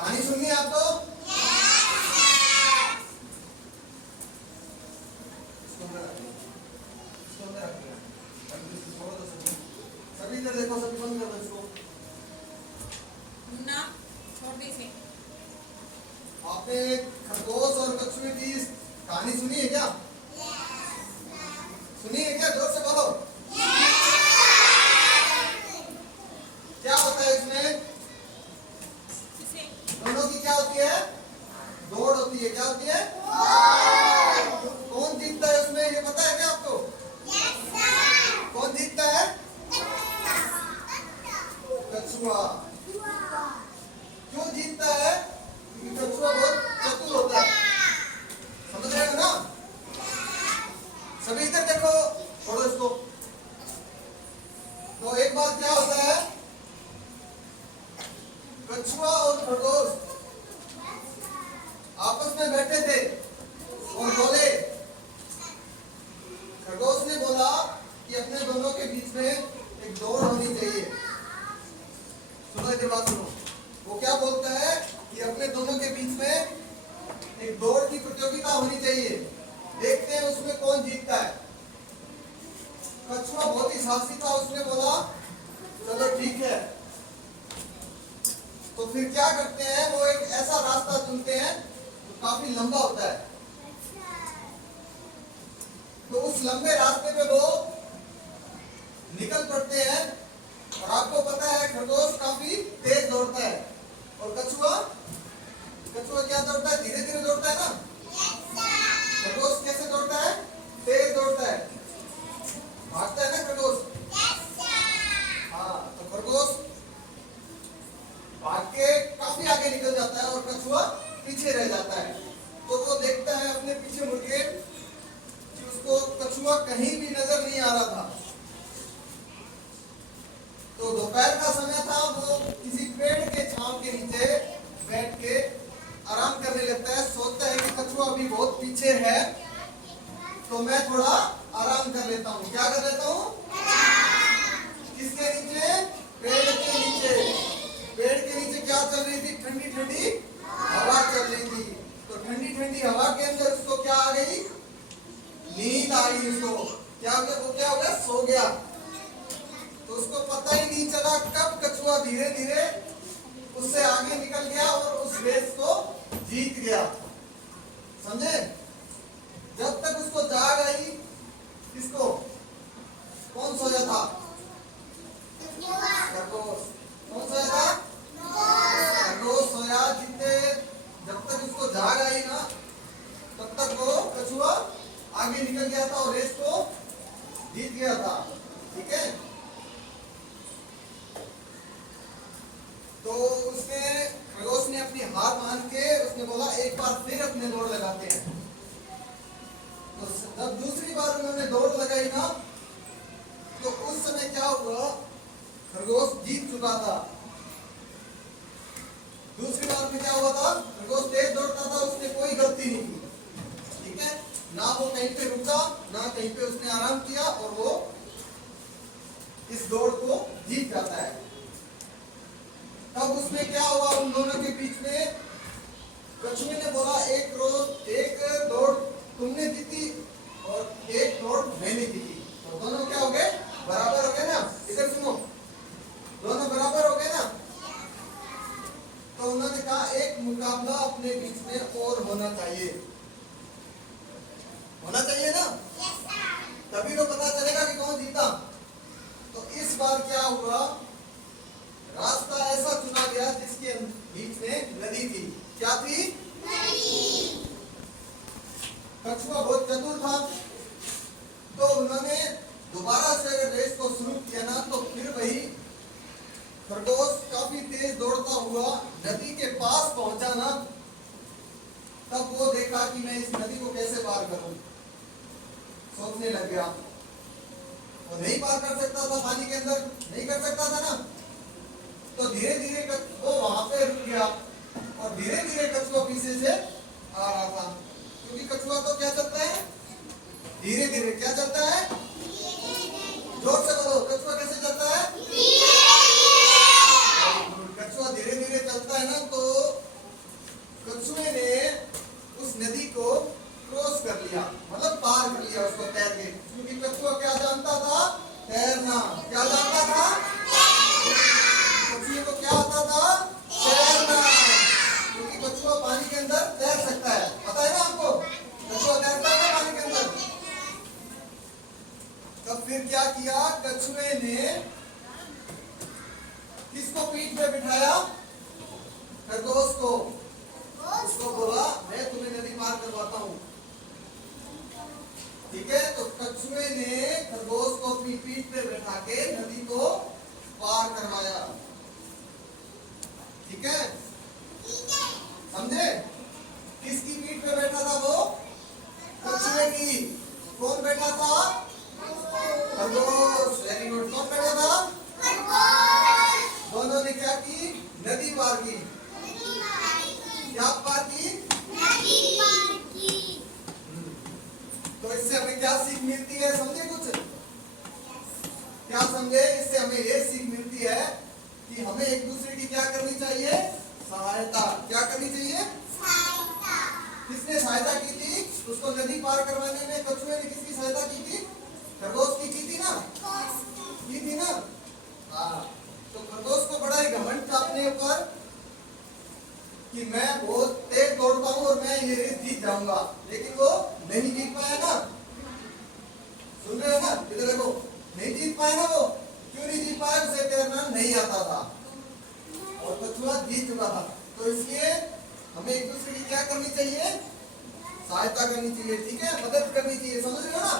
कहानी सुननी है आपको? सभी इधर देखो, सभी बंद कर दो इसको ना छोड़ दीजिए। आपने खरगोश और कछुए की कहानी सुनी है क्या? सुनी है क्या? जोर से बोलो। क्या होता है इसमें? दोनों की क्या होती है? दौड़ होती है। क्या होती है? कौन जीतता है उसमें, ये पता है क्या आपको? कौन जीतता है? कछुआ। क्यों जीतता है? क्योंकि कछुआ बहुत चतुर होता है। समझ रहे हो ना? सभी इधर देखो, छोड़ो इसको। तो एक बार क्या होता है, कछुआ और खरगोश आपस में बैठे थे और बोले, खरगोश ने बोला कि अपने दोनों के बीच में एक दौड़ होनी चाहिए। सुनो इधर बात सुनो। वो क्या बोलता है कि अपने दोनों के बीच में एक दौड़ की प्रतियोगिता होनी चाहिए, देखते हैं उसमें कौन जीतता है। कछुआ बहुत ही साहसी था, उसने बोला चलो ठीक है। तो फिर क्या करते हैं, वो एक ऐसा रास्ता चुनते हैं जो काफी लंबा होता है। तो उस लंबे रास्ते पे वो निकल पड़ते हैं। और आपको पता है खरगोश काफी तेज दौड़ता है और कछुआ क्या दौड़ता है? धीरे धीरे दौड़ता है ना। खरगोश कैसे दौड़ता है? तेज दौड़ता है, भागता है ना खरगोश। हाँ, तो खरगोश भाग के काफी आगे निकल जाता है और कछुआ पीछे रह जाता है। तो वो देखता है अपने पीछे मुड़ के कि उसको कछुआ कहीं भी नजर नहीं आ रहा था। तो दोपहर का समय था, वो किसी पेड़ के छांव के नीचे बैठ के आराम करने लगता है। सोचता है कि कछुआ अभी बहुत पीछे है, तो मैं थोड़ा आराम कर लेता हूँ। क्या कर लेता हूँ? किसके नीचे? पेड़ के नीचे। पेड़ के नीचे क्या चल रही थी? ठंडी ठंडी हवा चल रही थी। तो ठंडी ठंडी हवा के अंदर उसको क्या आ गई? नींद आ गई उसको। क्या हो गया? वो क्या हो गया? सो गया। तो उसको पता ही नहीं चला कब कछुआ धीरे धीरे उससे आगे निकल गया और उस रेस को जीत गया। समझे? जब तक उसको जाग आई, किसको? कौन सोया था? खरगोश। कौन सोया था? खरगोश सोया। जब तक उसको जाग आई ना, तब तक वो कछुआ आगे निकल गया था और रेस को जीत गया था। ठीक है? तो उसने खरगोश ने अपनी हार मान के उसने बोला एक बार फिर अपने दौड़ लगाते हैं। तो जब दूसरी बार उन्होंने दौड़ लगाई ना, तो उस समय क्या हुआ? खरगोश जीत चुका था। दूसरी बार में क्या हुआ था? खरगोश तेज दौड़ता था, उसने कोई गलती नहीं की। ठीक है? ना वो कहीं पे रुका, ना कहीं पे उसने आराम किया, और वो इस दौड़ को जीत जाता है। तब उसमें क्या हुआ उन दोनों के बीच में? कछुए ने बोला एक दौड़ तुमने जीती और एक दौड़ मैंने जीती, तो दोनों क्या हो गए? बराबर हो गए ना। इधर सुनो, दोनों बराबर हो गए ना। तो उन्होंने कहा एक मुकाबला अपने बीच में और होना चाहिए। होना चाहिए ना, तभी तो पता चलेगा कि कौन जीता। तो इस बार क्या हुआ? रास्ता ऐसा चुना गया जिसके बीच में नदी थी। क्या थी? नदी। कछुआ बहुत चतुर था, तो उन्होंने दोबारा से अगर रेस को शुरू किया ना, तो फिर वही खरगोश काफी तेज दौड़ता हुआ नदी के पास पहुंचा ना, तब वो देखा कि मैं इस नदी को कैसे पार करूं। सोचने लग गया, वो नहीं पार कर सकता था, पानी के अंदर नहीं कर सकता था ना। तो धीरे धीरे वो वहां पे रुक गया और धीरे धीरे कछुआ पीछे से आ रहा था। क्योंकि कछुआ तो क्या चलता है? धीरे धीरे। क्या चलता है? जोर से बोलो, कछुआ कैसे चलता है? कछुआ धीरे धीरे चलता है ना, तो खरगोश को, उसको बोला मैं तुम्हें नदी पार करवाता हूँ। ठीक है, तो कछुए ने खरगोश को अपनी पीठ पे बैठा के नदी को पार करवाया। ठीक है, समझे? किसकी पीठ पे बैठा था वो? कछुए की। कौन बैठा था? खरगोश। Very good. कौन बैठा था? दोनों ने क्या की? नदी पार की। क्या पार की? तो इससे हमें क्या सीख मिलती है? समझे कुछ? क्या समझे? इससे हमें ये सीख मिलती है कि हमें एक दूसरे की क्या करनी चाहिए? सहायता। क्या करनी चाहिए? किसने सहायता की थी? उसको नदी पार करवाने में कछुए ने किसकी सहायता की थी? खरगोश की थी ना? की थी ना? हाँ। तो खरगोश को बड़ा ही घमंड था अपने ऊपर कि मैं बहुत तेज दौड़ता हूँ और मैं ये रेस जीत जाऊंगा, लेकिन वो नहीं जीत पाया ना। सुन रहे हो ना? इधर देखो, नहीं जीत पाया ना वो। क्यों नहीं जीत पाया? उसे तैरना नहीं आता था और कछुआ जीत चुका था। तो इसलिए हमें एक दूसरे की क्या करनी चाहिए? सहायता करनी चाहिए। ठीक है, मदद करनी चाहिए। समझ रहे हो ना?